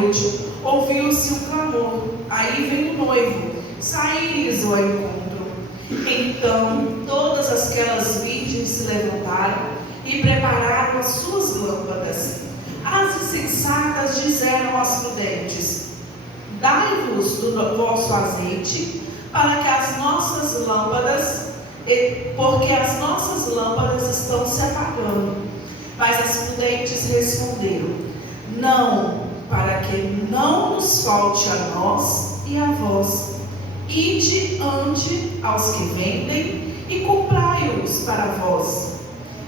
noite, ouviu-se um clamor. Aí veio o noivo, saí-lhes ao encontro. Então todas aquelas virgens se levantaram e prepararam as suas lâmpadas. As insensatas disseram às prudentes: dai-vos do vosso azeite, para que as nossas lâmpadas, porque as nossas lâmpadas estão se apagando. Mas as prudentes responderam: não, para que não nos falte a nós e a vós. Ide ante aos que vendem e comprai-os para vós.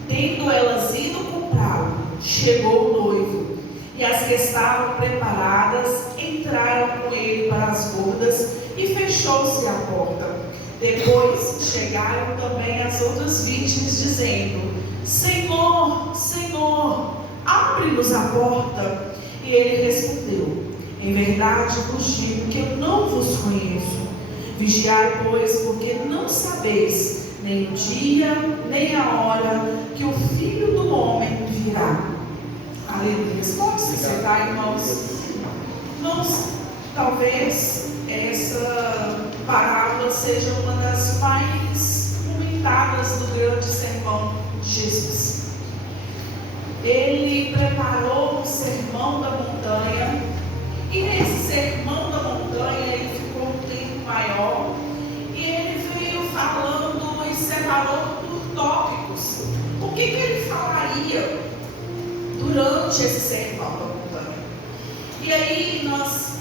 Tendo elas ido comprá-lo, chegou o noivo, e as que estavam preparadas entraram com ele para as bodas, e fechou-se a porta. Depois chegaram também as outras virgens, dizendo: Senhor, Senhor, abre-nos a porta. E ele respondeu: em verdade vos digo que eu não vos conheço. Vigiai, pois, porque não sabeis nem o dia, nem a hora que o Filho do Homem virá. Aleluia. Pode se sentar, irmãos. Irmãos, talvez essa parábola seja uma das mais comentadas do grande sermão de Jesus. Ele preparou o sermão da montanha, e nesse sermão da montanha ele ficou um tempo maior, e ele veio falando e separou por tópicos. O que ele falaria durante esse sermão da montanha? E aí nós,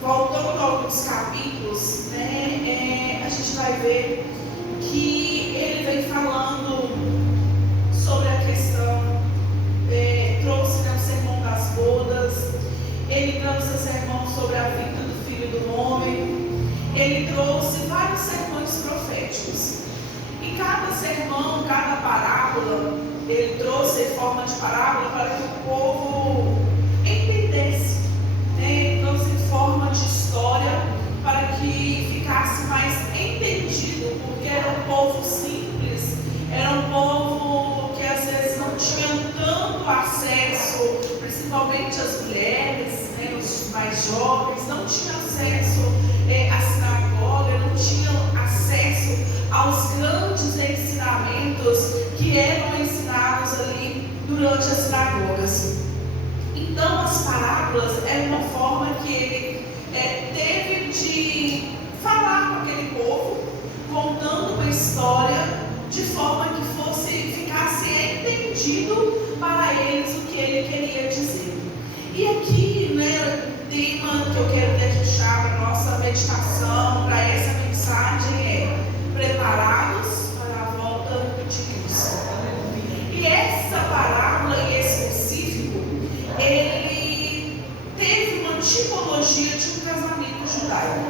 voltando a alguns capítulos, a gente vai ver que ele vem falando sobre a questão, trouxe o sermão das bodas, ele trouxe o sermão sobre a vida do Filho do Homem, ele trouxe vários sermões proféticos. E cada sermão, cada parábola, ele trouxe em forma de parábola para que o povo entendesse, ele trouxe em forma de história para que ficasse mais entendido, porque era um povo simples, era um povo que às vezes não tinha tanto acesso, principalmente as mulheres, os mais jovens, não tinham acesso à sinagoga, não tinham acesso aos grandes ensinamentos que eram ensinados ali durante as sinagogas. Então as parábolas eram uma forma que ele teve de falar com aquele povo, contando uma história de forma que ficasse entendido para eles o que ele queria dizer. E aqui, o tema que eu quero deixar para a nossa meditação, para essa mensagem é: preparados para a volta de Cristo. E essa parábola em específico, ele teve uma tipologia de um casamento judaico.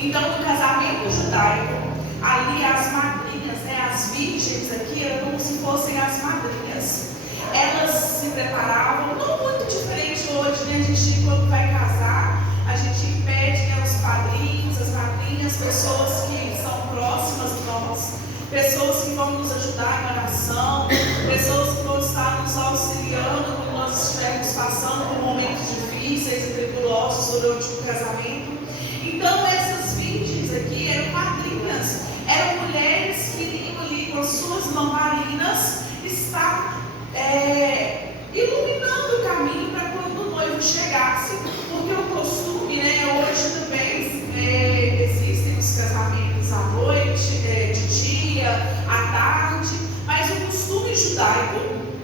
Então, no casamento judaico, ali as madrinhas, as virgens aqui, eram como se fossem as madrinhas. Elas se preparavam, não muito diferente hoje, a gente, quando vai casar, a gente pede os padrinhos, as madrinhas, pessoas que são próximas de nós, pessoas que vão nos ajudar em oração, pessoas que vão estar nos auxiliando quando nós estivermos passando por momentos difíceis e tribulosos durante o casamento. Então, essas virgens aqui eram madrinhas, eram mulheres que iriam ali com as suas lamparinas estar iluminando o caminho para quando o noivo chegasse, porque o costume, hoje também existem os casamentos à noite, de dia, à tarde, mas o costume judaico,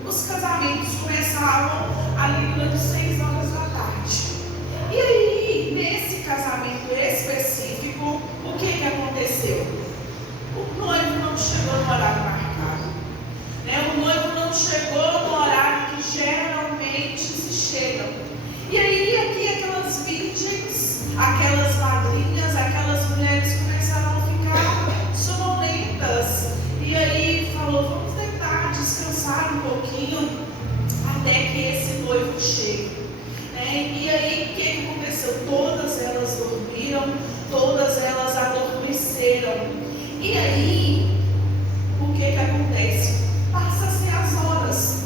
os casamentos começavam ali durante 6 horas da tarde. E aí, nesse casamento específico, o que aconteceu? O noivo não chegou no horário marcado. O noivo não chegou no horário que geralmente se chega. E aí, aqui, aquelas virgens, aquelas madrinhas, aquelas mulheres começaram a ficar sonolentas. E aí, falou: vamos tentar descansar um pouquinho até que esse noivo chegue. E aí, o que aconteceu? Todas elas dormiram, todas elas adormeceram. E aí, o que acontece? Passa-se as horas.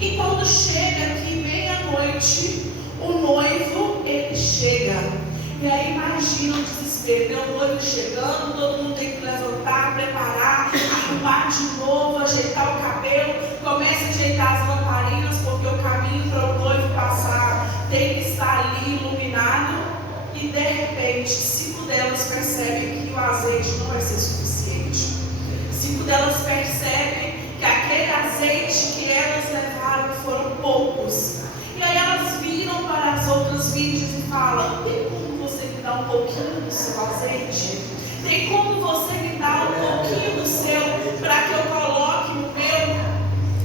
E quando chega aqui meia-noite, o noivo E aí imagina o desespero, o noivo chegando, todo mundo tem que levantar, preparar, arrumar de novo, ajeitar o cabelo, começa a ajeitar as lamparinas, porque o caminho para o noivo passar tem que estar ali iluminado. E de repente 5 delas percebem que o azeite não vai ser suficiente. 5 delas percebem que aquele azeite que elas levaram foram poucos. E aí elas viram para as outras virgens e falam: tem como você me dar um pouquinho do seu azeite? Tem como você me dar um pouquinho do seu para que eu coloque no meu?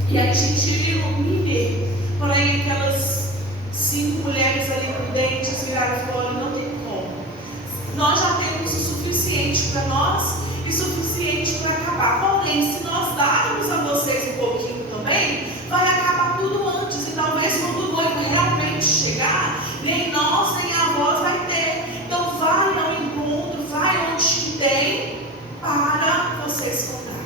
E a gente ilumine. Porém, aquelas 5 mulheres ali prudentes viraram e falaram: não tem como. Nós já temos o suficiente para nós e suficiente para acabar. Porém, se nós darmos a vocês um pouquinho também, vai acabar tudo antes. E talvez quando o noivo realmente chegar, nem nós nem a avós vai ter. Então vai ao encontro, vai onde tem para vocês comprar.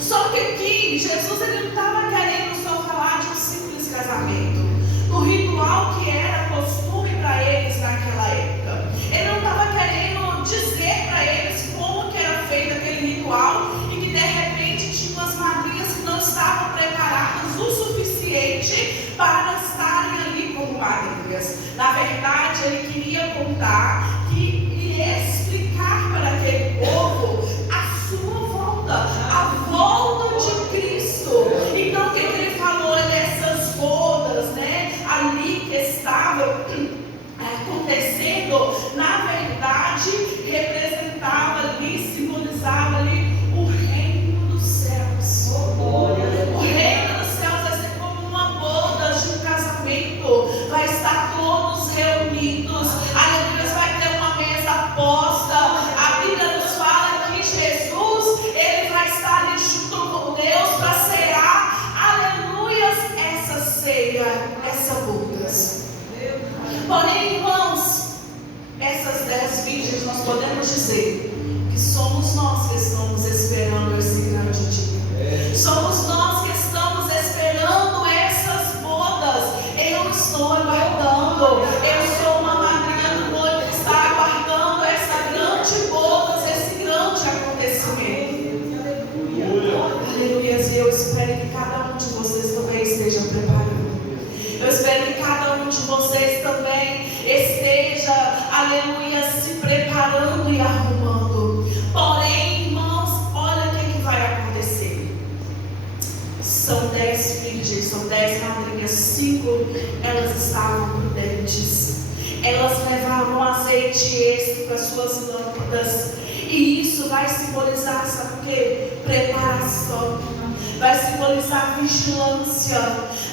Só que aqui Jesus ele não estava querendo só falar de um simples casamento, do ritual que era costume para eles naquela época. Ele não estava querendo dizer para eles como que era feito aquele ritual e que de repente tinha umas madrinhas que não estavam preparadas o suficiente para estarem ali como madrinhas. Na verdade, ele queria contar e explicar para aquele povo a sua volta, a volta de Cristo. Então, o que ele falou dessas bodas, né, ali que estavam acontecendo, na verdade, representava ali, simbolizava ali o reino dos céus. O reino dos céus vai ser como uma boda de um casamento, vai estar todos reunidos, aleluia, vai ter uma mesa posta. A Bíblia nos fala que Jesus, ele vai estar ali junto com Deus para cear, aleluia, essa ceia, essa bodas. Porém, irmãos, essas 10 virgens, nós podemos dizer que somos nós que estamos esperando esse grande dia. Somos nós que estamos esperando essas bodas. Eu estou aguardando. Eu sou uma madrinha do noivo que está aguardando essa grande bodas, esse grande acontecimento. Aleluia. E eu espero que cada um de vocês também esteja preparado. Eu espero que cada um de vocês também esteja, aleluia, se preparando e arrumando. Porém, irmãos, olha o que vai acontecer. São 10 virgens, são 10 madrinhas, 5 elas estavam prudentes. Elas levavam azeite extra para suas lâmpadas. E isso vai simbolizar, sabe o quê? Preparação. Vai simbolizar vigilância,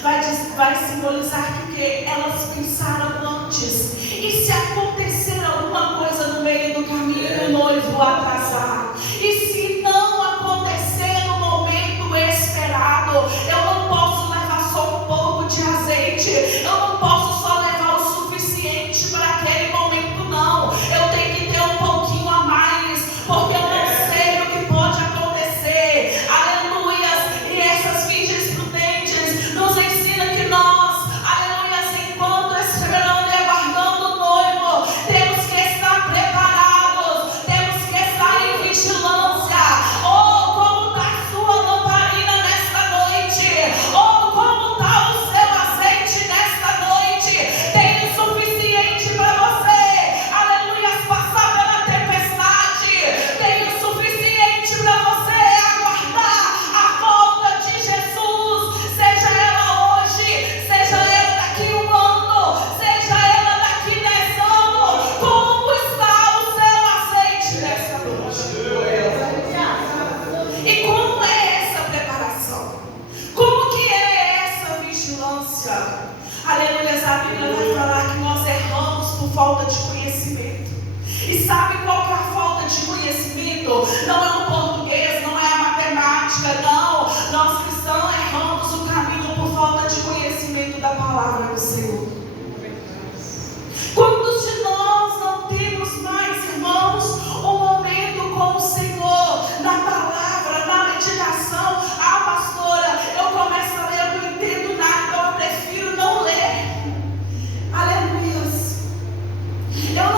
vai simbolizar que elas pensaram antes. E se acontecer alguma coisa no meio do caminho, o noivo atrasar, e se não acontecer no momento esperado, eu não posso levar só um pouco de azeite, eu não posso só levar o suficiente para aquele momento, não. Eu tenho que ter um pouquinho a mais, porque eu não sei o que pode acontecer. Aleluia. E essas virgens prudentes nos ensinam que nós, aleluia, enquanto esperando e aguardando o noivo, temos que estar preparados, temos que estar em vigilância. Oh, como está a sua lamparina nesta noite? Oh, como está o seu azeite nesta noite? Tem o suficiente para você, aleluia, passar pela tempestade. Tem o suficiente para você aguardar a volta de Jesus, seja ela hoje, seja ela daqui um ano, seja ela daqui 10 anos. Como está o seu azeite nessa noite? E como é essa preparação? Como que é essa vigilância? Aleluia, a Bíblia vai falar que nós erramos por falta de conhecimento. E sabe qual que é a falta de conhecimento? Não é o português, não é a matemática, não. Nós cristãos erramos o caminho por falta de conhecimento da palavra do Senhor. Quantos de nós não temos mais, irmãos, um momento com o Senhor, na palavra, na meditação? Ah, pastora, eu começo a ler, eu não entendo nada, então eu prefiro não ler. Aleluia. Eu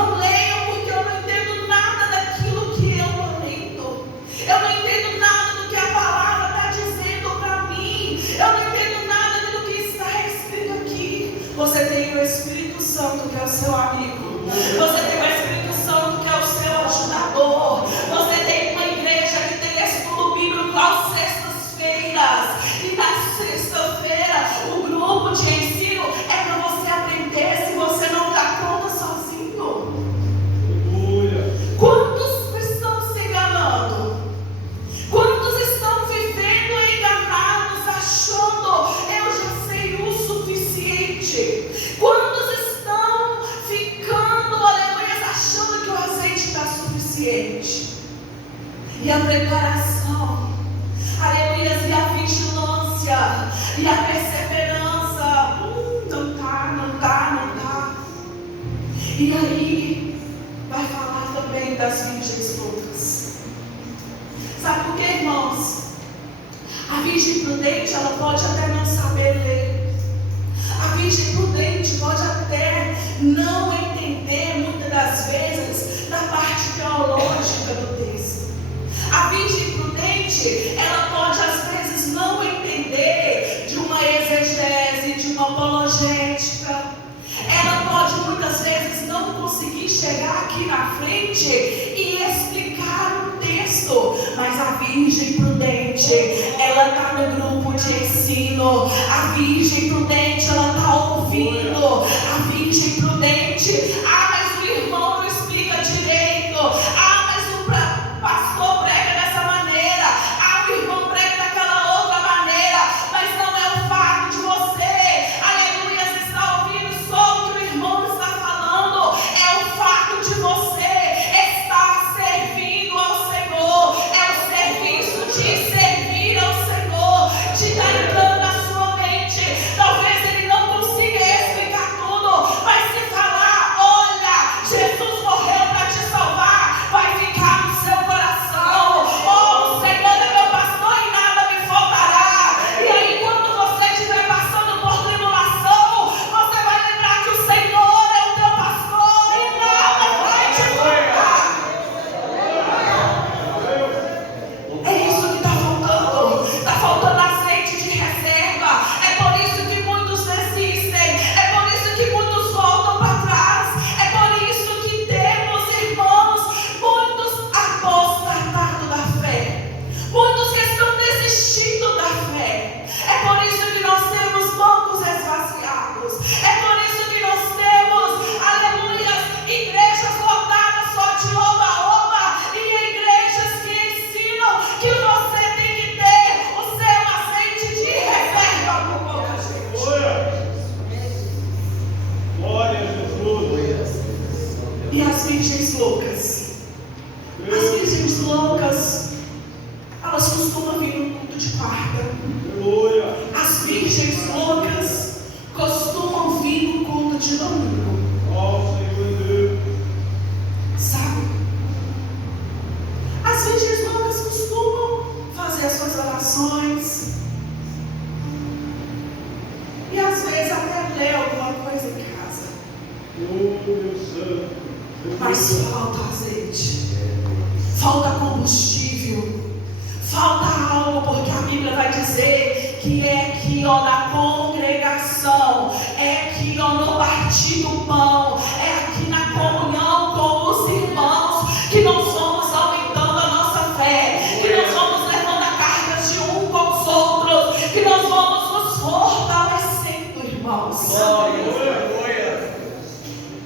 o Espírito Santo, que é o seu amigo. Você tem o Espírito Santo, que é o seu ajudador. Você tem uma igreja que tem estudo bíblico às sextas-feiras. E na sexta-feira, o grupo de ensino é para você aprender se você não dá conta sozinho. Quantos estão se enganando? Quantos estão vivendo enganados, achando eu já sei o suficiente? Quantos estão ficando, aleluia, achando que o azeite está suficiente? E a preparação, aleluia, e a vigilância, e a perseverança, não tá. E aí, vai falar também das virgens loucas. Sabe por quê, irmãos? A virgem prudente, ela pode até não saber ler. A virgem prudente pode até não entender, muitas das vezes, da parte teológica do texto. A virgem prudente, ela pode às vezes não entender de uma exegese, de uma apologética. Ela pode muitas vezes não conseguir chegar aqui na frente e explicar o texto, mas a virgem prudente, ela está no grupo de ensino. A virgem prudente, ela está ouvindo. A virgem prudente, mas o irmão não explica direito. Mas o pastor prega dessa maneira. O irmão prega daquela outra maneira. Mas não é o fato de você, aleluia, estar ouvindo só o que o irmão está falando. É o fato de você estar servindo ao Senhor. É o serviço de servir ao Senhor, de estar entrando na sua mente. Talvez ele não consiga explicar tudo, mas se falar, olha, Jesus morreu para te salvar, vai ficar no seu coração. Oh, o Senhor é meu pastor e nada me faltará. E aí, quando você estiver passando por tribulação, você vai lembrar que o Senhor é o teu pastor e nada vai te faltar. É isso que está faltando. Está faltando azeite de reserva. É por isso que muitos desistem. É por isso que muitos voltam para trás. É por isso que temos, irmãos, muitos apostatados da fé. Muitos que estão desistindo da fé. É por isso que nós temos bancos esvaziados. É por isso que nós temos, aleluia, igrejas lotadas só de oba-oba e igrejas que ensinam que você tem que ter o seu azeite de reserva por pouca gente. Glória a Jesus. E as virgens loucas? As virgens loucas, elas costumam vir no culto de quarta. Aleluia. As virgens loucas costumam vir no culto de domingo. Ó Senhor Deus. Sabe? As virgens loucas costumam fazer as suas orações. E às vezes até ler alguma coisa em casa. Oh, Deus Santo. Mas falta azeite. Falta combustível. Falta algo, porque a Bíblia vai dizer que é aqui, ó, na congregação, é aqui, ó, no partir do pão, é aqui na comunhão com os irmãos, que nós vamos aumentando a nossa fé, que nós vamos levando a carga de um com os outros, que nós vamos nos fortalecendo, irmãos.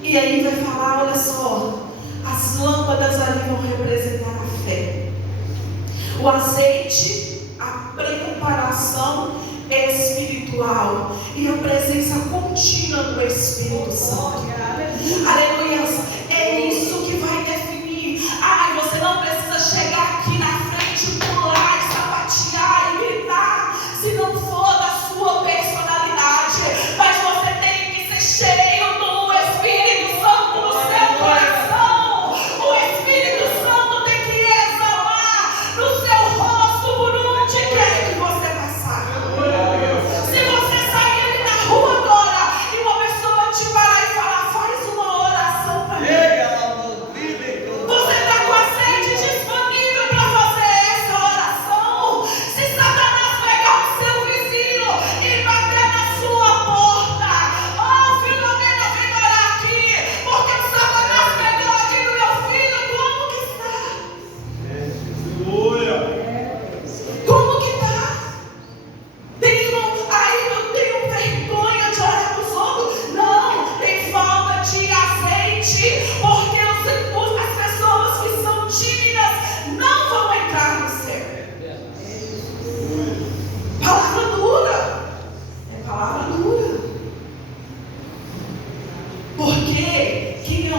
E aí vai falar, olha só, as lâmpadas ali vão representar a fé. O azeite, a preparação espiritual e a presença contínua do Espírito Santo. Aleluia. É isso que vai definir. Você não precisa chegar aqui na frente, pular e sapatear e gritar, se não for da sua personalidade. Mas você tem que ser cheio do Espírito Santo no seu coração. O Espírito Santo tem que exalar no seu rosto por onde quer que você passar. Se você sair ali na rua agora e uma pessoa te parar e falar, faz uma oração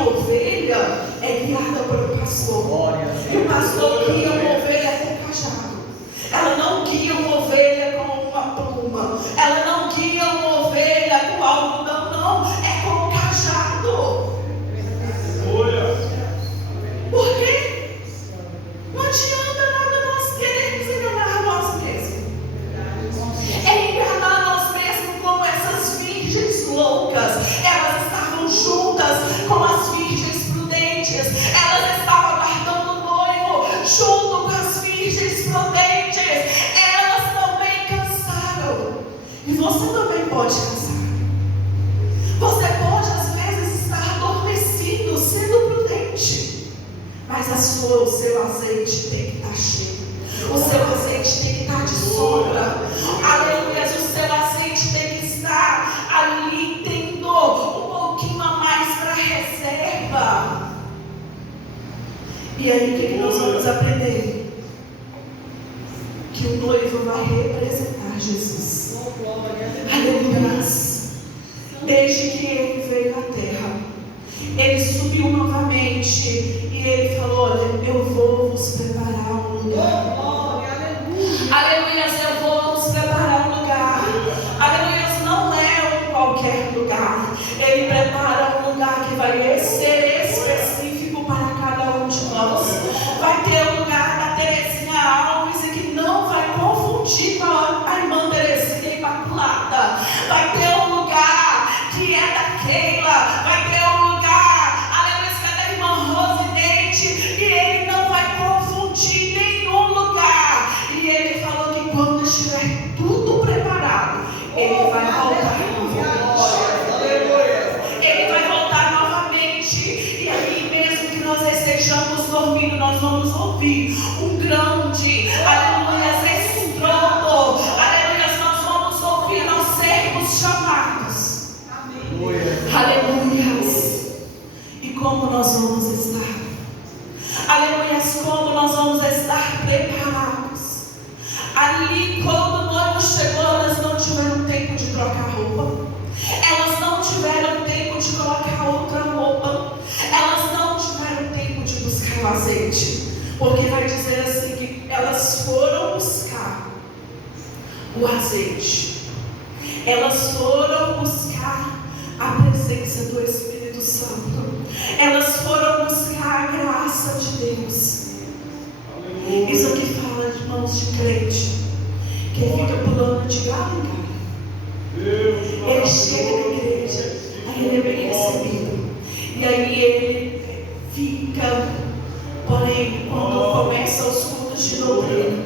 ovelha é guiada pelo pastor. E o pastor guia uma ovelha com um cajado. Ela não guia uma ovelha com uma pluma. Ela não guia uma ovelha com algodão, não. É com um cajado. Por quê? Não adianta nada nós queremos enganar nós mesmos. É enganar nós mesmos como essas virgens loucas. Elas estavam juntas com as virgens prudentes. Elas estavam guardando o noivo junto com as virgens prudentes. Elas também cansaram. E você também pode cansar. Você pode às vezes estar adormecido, sendo prudente. Mas o seu azeite tem que estar cheio. O seu azeite tem que estar de sobra. Aleluia. O seu azeite tem que estar ali, tendo um pouquinho a mais para reserva. E aí o que nós vamos aprender? Que o noivo vai representar Jesus. Aleluia. Desde que ele veio à terra, ele subiu novamente e ele falou: olha, eu vou vos preparar um lugar. Aleluia, eu vou vos preparar um lugar. Aleluia, não é qualquer lugar. Ele prepara um lugar que vai ser específico para cada um de nós. Vai ter o lugar da Terezinha Alves e que não vai confundir com a irmã Terezinha Imaculada. Vai ter um lugar que é da Keila. Vai ter um lugar, aleluia, que é da irmã Rosinete. E ele não vai confundir nenhum lugar. E ele falou que quando estiver tudo preparado, ele vai voltar novamente. Ele vai voltar novamente. E aí mesmo que nós estejamos dormindo, nós vamos ouvir um grande, aleluia, estrondo. Aleluia, nós vamos ouvir nós sermos chamados. Aleluia. E como nós vamos estar? Aleluia, como nós vamos estar preparados? Ali, quando o noivo chegou, elas não tiveram tempo de trocar roupa. Elas não tiveram tempo de colocar outra roupa. Elas não tiveram tempo de buscar o azeite. Porque vai dizer assim que elas foram buscar o azeite. Elas foram buscar a presença do Espírito Santo. Elas foram buscar a graça de Deus. Isso aqui fala de mãos de crente que fica pulando de galho em galho. Ele chega na igreja, aí ele é bem recebido, e aí ele fica. Porém, quando começa os cultos de doutrina,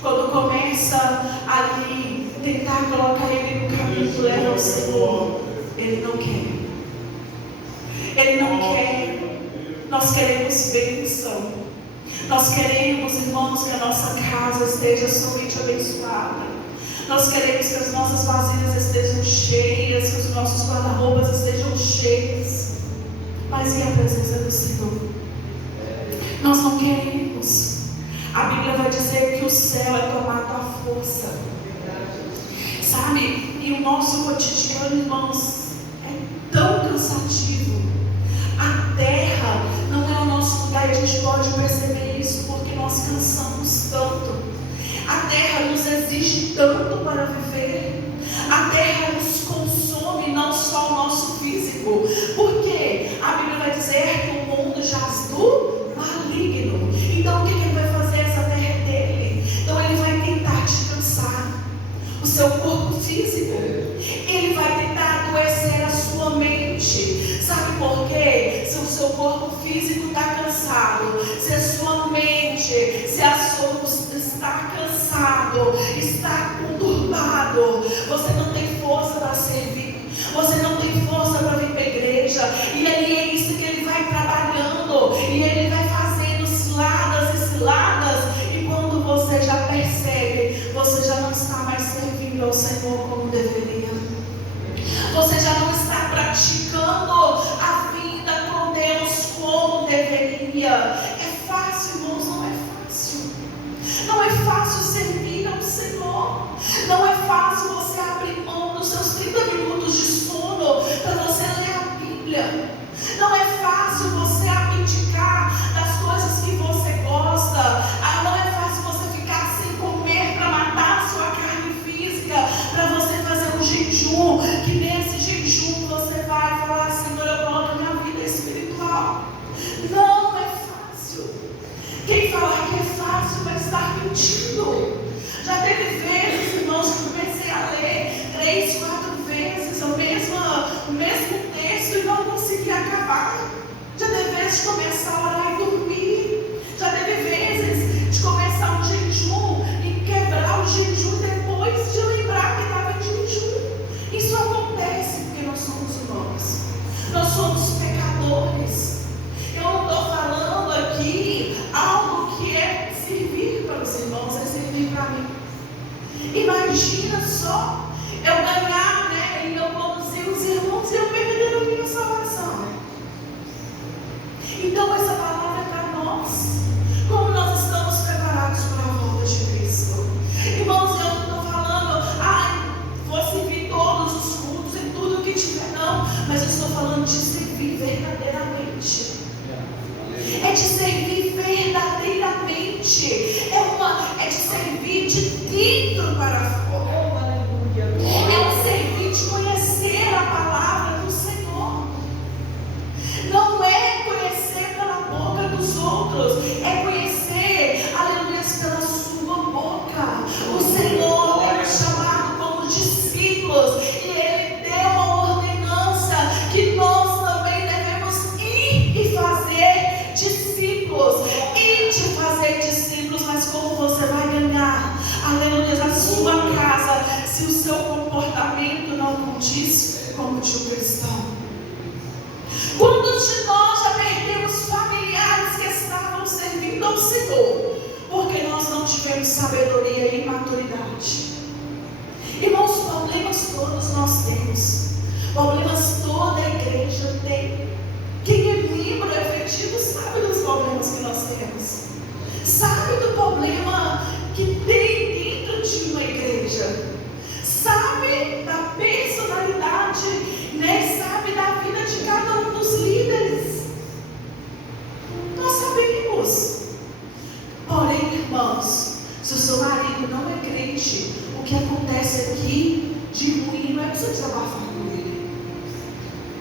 quando começa ali tentar colocar ele no caminho que leva ao Senhor, ele não quer. Ele não quer. Nós queremos bênção. Nós queremos, irmãos, que a nossa casa esteja somente abençoada. Nós queremos que as nossas vasilhas estejam cheias, que os nossos guarda-roupas estejam cheios. Mas e a presença do Senhor? Nós não queremos. A Bíblia vai dizer que o céu é tomado à força. Sabe? E o nosso cotidiano, irmãos, é tão cansativo. A terra não é o nosso lugar, e a gente pode perceber isso porque nós cansamos tanto. A terra nos exige tanto para viver. A terra nos consome, não só o nosso físico. Por quê? A Bíblia vai dizer que o mundo jaz do maligno. Então o que ele vai fazer? Essa terra é dele. Então ele vai tentar te cansar. O seu corpo físico. Ele vai tentar adoecer a sua mente. Sabe por quê? Se o seu corpo físico está cansado, se a sua mente, se a sua está cansado, está conturbado, você não tem força para servir, você não tem força para vir para a igreja. E aí é isso que ele vai trabalhando, e ele vai fazendo ciladas e ciladas, e quando você já percebe, você já não está mais servindo ao Senhor como deveria. Você já não está praticando a vida com Deus como deveria. É fácil, irmãos? Não é fácil. Não é fácil servir ao Senhor. Não é fácil você abrir mão dos seus 30 minutos de sono vezes de começar a orar e dormir. Já teve vezes de começar um jejum e quebrar o jejum depois de lembrar que estava em jejum. Isso acontece porque nós somos humanos. Nós somos pecadores. Eu não estou falando aqui algo que é servir para os irmãos, é servir para mim. Imagina só eu ganhar, e eu conduzir os irmãos e eu perder a minha salvação. Então essa palavra é para nós. Como nós estamos preparados para a volta de Cristo? Irmãos, eu não estou falando, vou servir todos os cultos e tudo que tiver, não. Mas eu estou falando de servir verdadeiramente. É de servir verdadeiramente. É de servir de dentro para fora. É um servir de conhecer a palavra do Senhor. Não é conhecer pela boca dos outros, é conhecer, aleluia, pela sua boca. O Senhor tem nos chamado como discípulos e Ele deu uma ordenança que nós também devemos ir e fazer discípulos. Ir de fazer discípulos, mas como você vai ganhar, aleluia, a sua casa, se o seu comportamento não condiz como de um cristão? Quantos de nós já perdemos familiares que estavam servindo ao Senhor porque nós não tivemos sabedoria e maturidade? Irmãos, problemas todos nós temos. Problemas toda a igreja tem. Quem é membro efetivo sabe dos problemas que nós temos. Sabe do problema que tem dentro de uma igreja. Sabe da personalidade, sabe da vida de cada um dos líderes. Nós sabemos. Porém, irmãos, se o seu marido não é crente, o que acontece aqui de ruim não é para você desabafar com ele.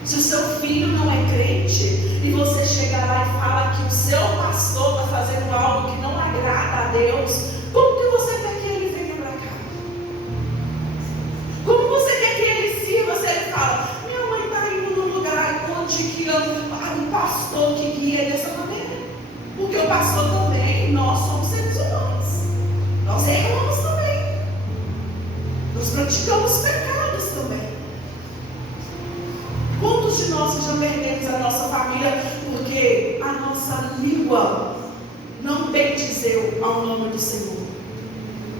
Se o seu filho não é crente e você chega lá e fala que o seu pastor está fazendo algo que não agrada a Deus, como que você quer que ele venha para cá? Como você quer que ele sirva? Se ele fala, minha mãe está indo num lugar onde que o pastor que guia dessa maneira. Porque o pastor também, nós somos seres humanos. Nós erramos também. Nós praticamos pecados também. Quantos de nós já perdemos a nossa família porque a nossa língua não tem dizer ao nome do Senhor?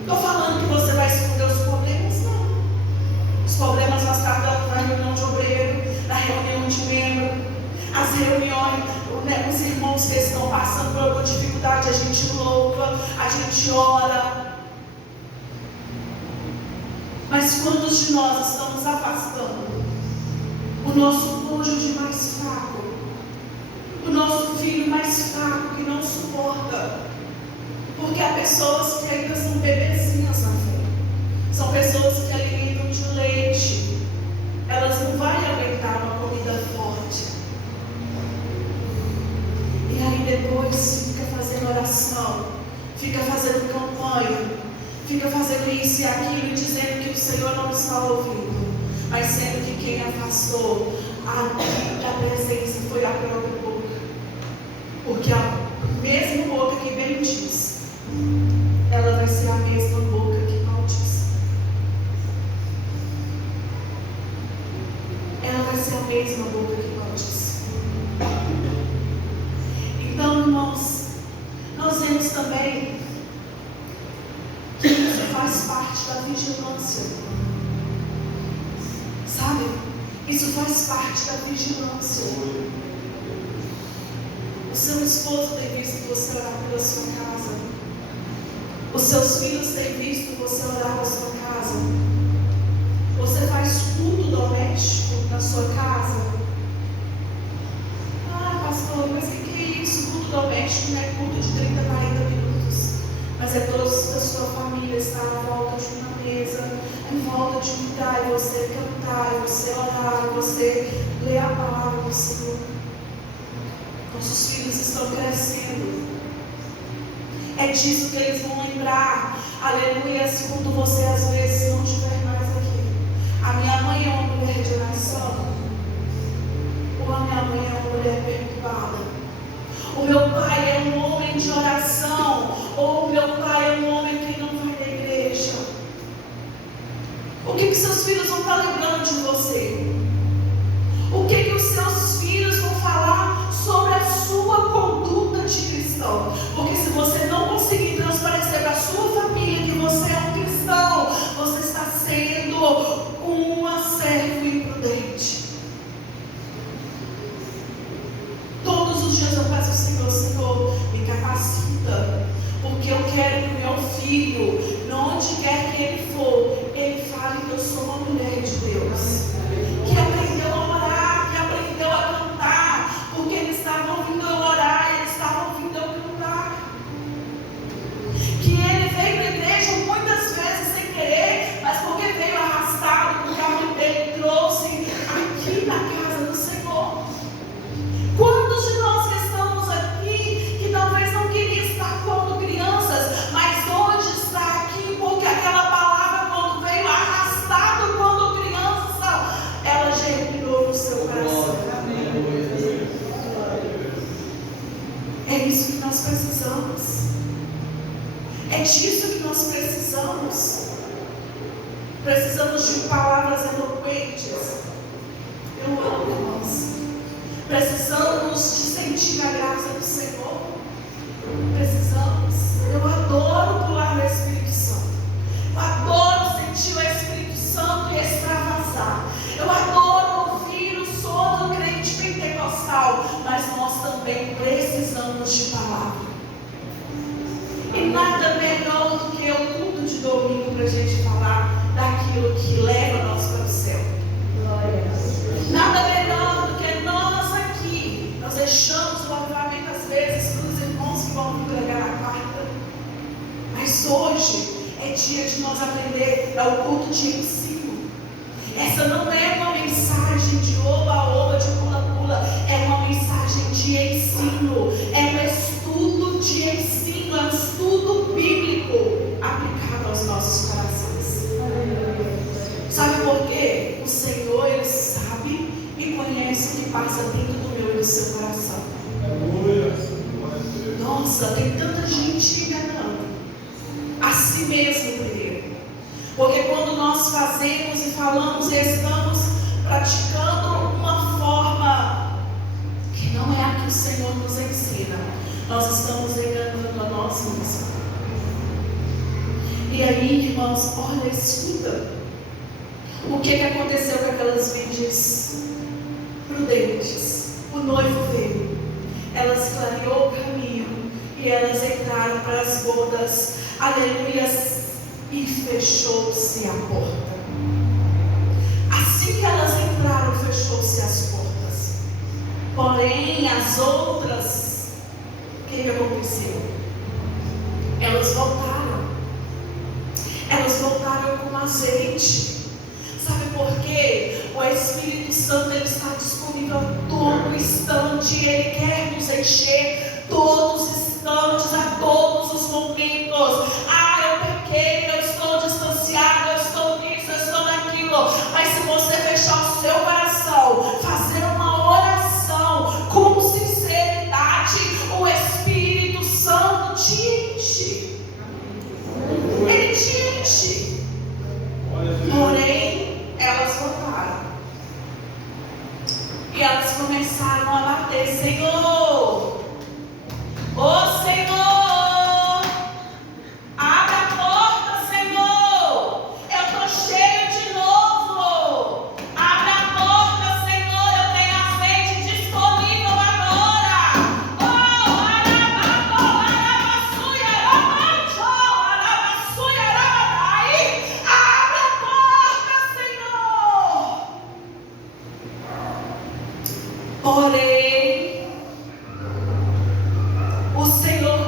Estou falando que você vai esconder os problemas? Não. Os problemas nós tratamos na reunião de obreiro, na reunião de membro, as reuniões, os irmãos que estão passando por alguma dificuldade, a gente louva, a gente ora. Mas quantos de nós estamos afastando o nosso cônjuge mais fraco, o nosso filho mais fraco que não suporta? Porque há pessoas que ainda são bebezinhas na fé, são pessoas que alimentam de leite, elas não vão aguentar uma comida forte. E aí depois fica fazendo oração, fica fazendo campanha, fica fazendo isso e aquilo, dizendo que o Senhor não está ouvindo, mas sendo que quem afastou a presença foi a própria boca. Porque a mesma boca que bendiz, ela vai ser a mesma boca que maldiz. Ela vai ser a mesma boca que maldiz. Então, irmãos, nós vemos também que isso faz parte da vigilância. Sabe? Isso faz parte da vigilância. O seu esposo tem visto você orar pela sua casa. Os seus filhos têm visto você orar pela sua casa. Você faz culto doméstico na sua casa. Pastor, mas o que é isso? Culto doméstico não é culto de 30, 40 minutos. Mas é toda a sua família estar à volta de uma mesa, em volta de um lugar, e você cantar, e você orar, e você ler a palavra do Senhor. Nossos filhos estão crescendo. É disso que eles vão lembrar. Aleluia, quando você às vezes não estiver mais aqui. A minha mãe é uma mulher de oração. Ou a minha mãe é uma mulher perturbada. O meu pai é um homem de oração, ou o meu pai é um homem que não vai na igreja. O que seus filhos vão estar lembrando de você? O que os seus filhos vão falar sobre a sua conduta de cristão? Porque se você não conseguir transparecer para a sua família que você é um cristão, você está sendo uma serva imprudente. Todos os dias eu peço ao Senhor, Senhor, me capacita, porque eu quero que o meu filho, onde quer que ele for, ele fale que eu sou uma mulher de Deus, que aprendeu a orar, que aprendeu a cantar, porque eles estavam ouvindo eu orar, eles estavam ouvindo eu cantar. Que ele veio para a igreja muitas vezes sem querer, mas porque veio arrastado, porque a mãe dele trouxe aqui na casa do Senhor. Quantos de nós que estamos aqui, que talvez não queria estar quando crianças, mas hoje está aqui porque aquela palavra, quando veio arrastado quando criança, ela germinou no seu coração. É isso que nós precisamos. É disso que nós precisamos. Precisamos de palavras eloquentes. Eu amo, irmãos. Precisamos de sentir a graça do Senhor. Precisamos. Eu adoro pular no Espírito Santo. Eu adoro sentir o Espírito Santo e extravasar. Eu adoro ouvir o som do crente pentecostal. Mas nós também precisamos de palavra. E nada melhor do que o culto de domingo para a gente falar daquilo que leva nós para o céu. Nada melhor do que nós aqui. Nós deixamos o avivamento às vezes para os irmãos que vão entregar a carta. Mas hoje é dia de nós aprender, é o culto de ensino. Essa não é uma mensagem de oba-oba, de pula-pula. É uma mensagem de ensino. É um estudo de ensino. É um estudo bíblico aplicado aos nossos corações. Sabe por quê? O Senhor, Ele sabe e conhece o que passa dentro do meu e do seu coração. Nossa, tem tanta gente enganando a si mesmo primeiro. Porque quando nós fazemos e falamos e estamos praticando uma forma que não é a que o Senhor nos ensina, nós estamos enganando a nós mesmos. E aí, irmãos, olha, escuta. O que aconteceu com aquelas virgens prudentes? O noivo veio, elas clareou o caminho e elas entraram para as bodas, aleluia, e fechou-se a porta. Assim que elas entraram, fechou-se as portas. Porém, as outras, o que aconteceu? Elas voltaram. Elas voltaram com azeite. Sabe por quê? O Espírito Santo, ele está disponível a todo instante. Ele quer nos encher todos os instantes, a todos os momentos. Eu pequei, eu estou distanciado, eu estou nisso, eu estou naquilo. Mas se você fechar o seu coração, fazer uma oração com sinceridade, o Espírito Santo te enche. Ele te enche. Porém, elas voltaram. E elas começaram a bater: Senhor, ô Senhor, abre a porta, Senhor, eu estou cheio de novo. Abre a porta, Senhor, eu tenho azeite disponível agora. Arabassuia, abre a porta, Senhor. Porém, o Senhor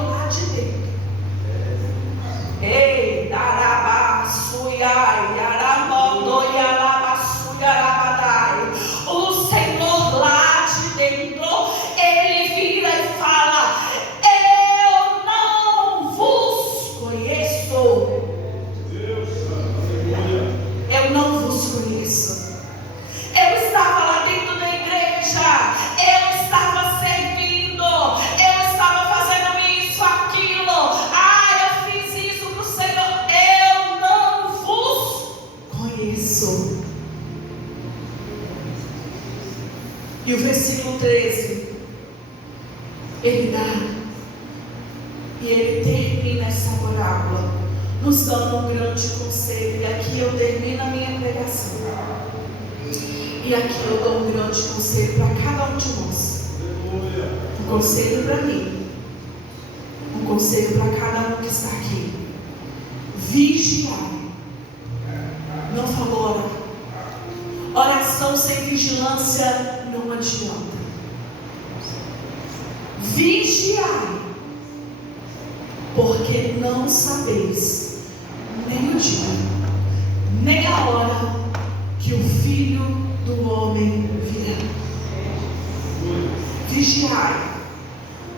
versículo 13, ele dá, e ele termina essa parábola nos dando um grande conselho. E aqui eu termino a minha pregação. E aqui eu dou um grande conselho para cada um de nós. Um conselho para mim, um conselho para cada um que está aqui. Vigiar. Não falou orar. Oração sem vigilância não adianta. Vigiai, porque não sabeis nem o dia, nem a hora que o Filho do Homem virá. Vigiai,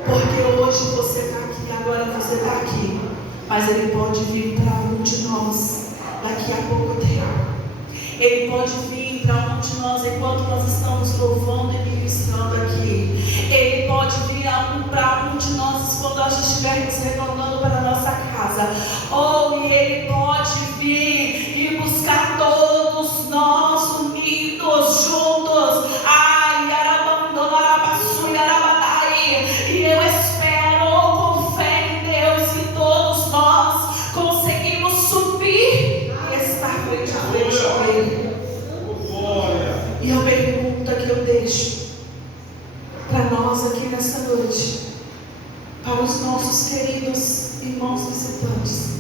porque hoje você está aqui, agora você está aqui, mas ele pode vir para um de nós daqui a pouco tempo. Ele pode vir para um de nós enquanto nós estamos louvando e ministrando aqui. Ele pode vir para um de nós quando nós estivermos retornando para a nossa casa. E ele pode vir e buscar todos nós unidos, juntos. E eu espero com fé em Deus que todos nós conseguimos subir e estar frente a frente com Ele. E eu pergunto que eu deixo para nós aqui nesta noite, para os nossos queridos irmãos visitantes.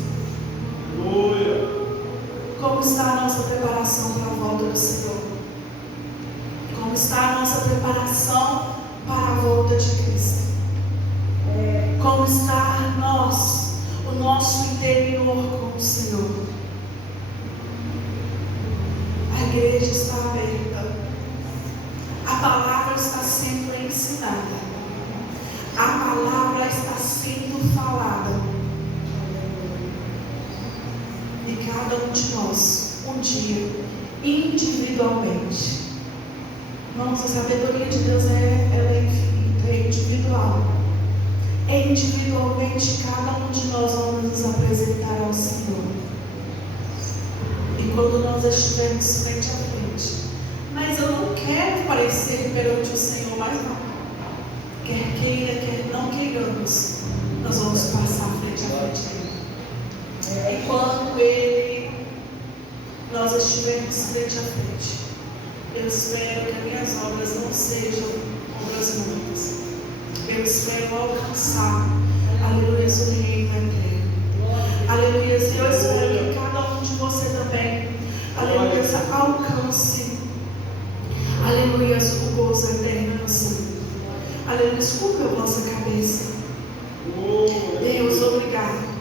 Como está a nossa preparação para a volta do Senhor? Como está a nossa preparação para a volta de Cristo? Como está o nosso interior com o Senhor? A igreja está aberta. A palavra está sendo ensinada. A palavra está sendo falada. E cada um de nós, um dia, individualmente. Nossa, a sabedoria de Deus ela é infinita, é individual. Individualmente, cada um de nós vamos nos apresentar ao Senhor. E quando nós estivermos frente a frente, mas eu não quero parecer perante o Senhor, mas não. Quer queira, quer não queiramos, nós vamos passar frente a frente dele. E quando nós estivermos frente a frente, eu espero que as minhas obras não sejam obras muitas. Eu espero alcançar, aleluia, o reino eterno. Aleluia, eu espero que cada um de você também, aleluia, alcance, aleluia, o gozo eterno no Senhor. Aleluia, desculpe a vossa cabeça. Deus, obrigado.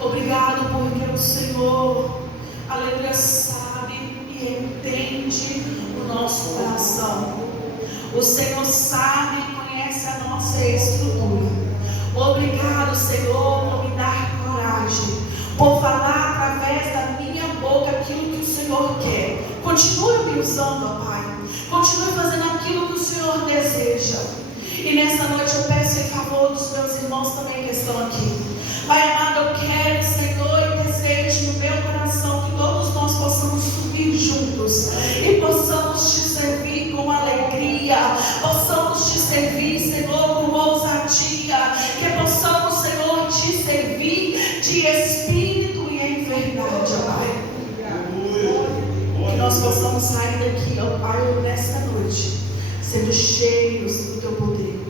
Obrigado porque o Senhor, aleluia, sabe e entende o nosso coração. O Senhor sabe e conhece a nossa estrutura. Obrigado, Senhor, por me dar coragem, por falar através da minha boca aquilo que o Senhor quer. Continue me usando, ó Pai. Continue fazendo aquilo que o Senhor deseja. E nessa noite eu peço em favor dos meus irmãos também que estão aqui. Pai amado, eu quero, Senhor, e desejo no meu coração que todos nós possamos subir juntos e possamos te servir com alegria, possamos te servir, Senhor, com ousadia, que possamos, Senhor, te servir de espírito e em verdade, ó Pai. Que nós possamos sair daqui, ó Pai, nesta noite, sendo cheios do teu poder,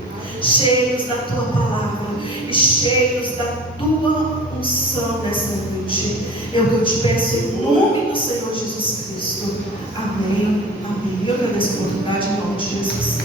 cheios da tua palavra e cheios da tua unção nesta noite. É o que eu te peço em nome do Senhor Jesus Cristo. Amém. Amém. Eu agradeço a oportunidade em nome de Jesus.